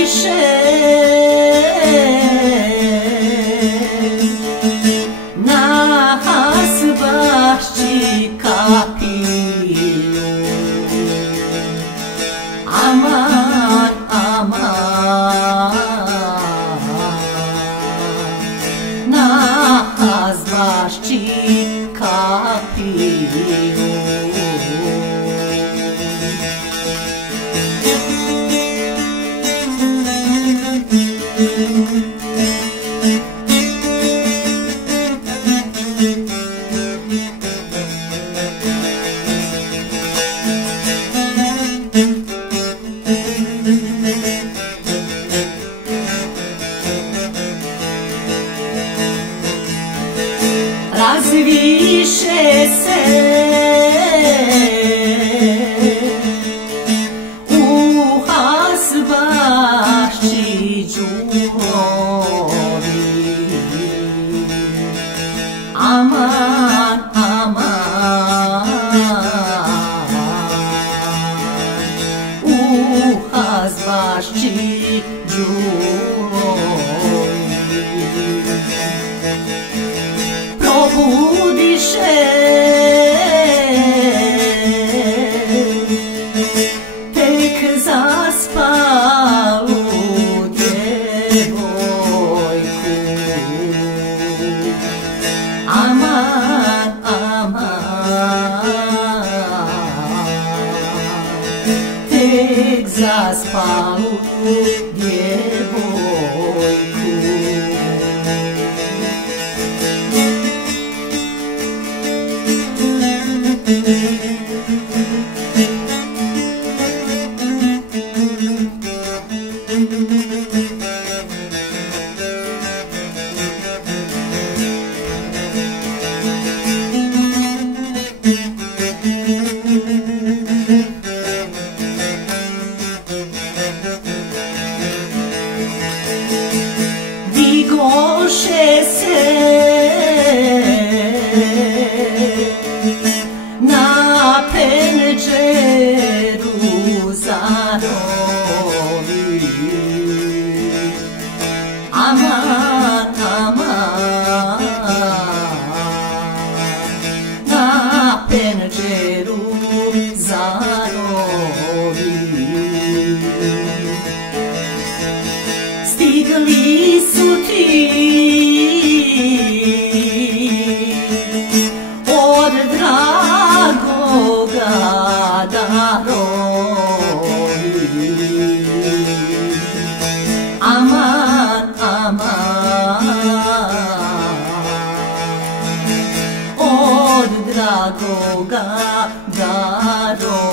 više nas bašći kapiju. Aman, aman, nas bašći kapiju. Razviše se u Hasbašći đurovi. Aman, aman, u Hasbašći đurovi. Probudiše tek zaspalu djevojku. Aman, aman, tek zaspalu djevojku. Digoše se na penđeru zarovi. Aman, aman, na penđeru zarovi. Stigli su ti od dragoga darovi. Aman, aman, od dragoga darovi.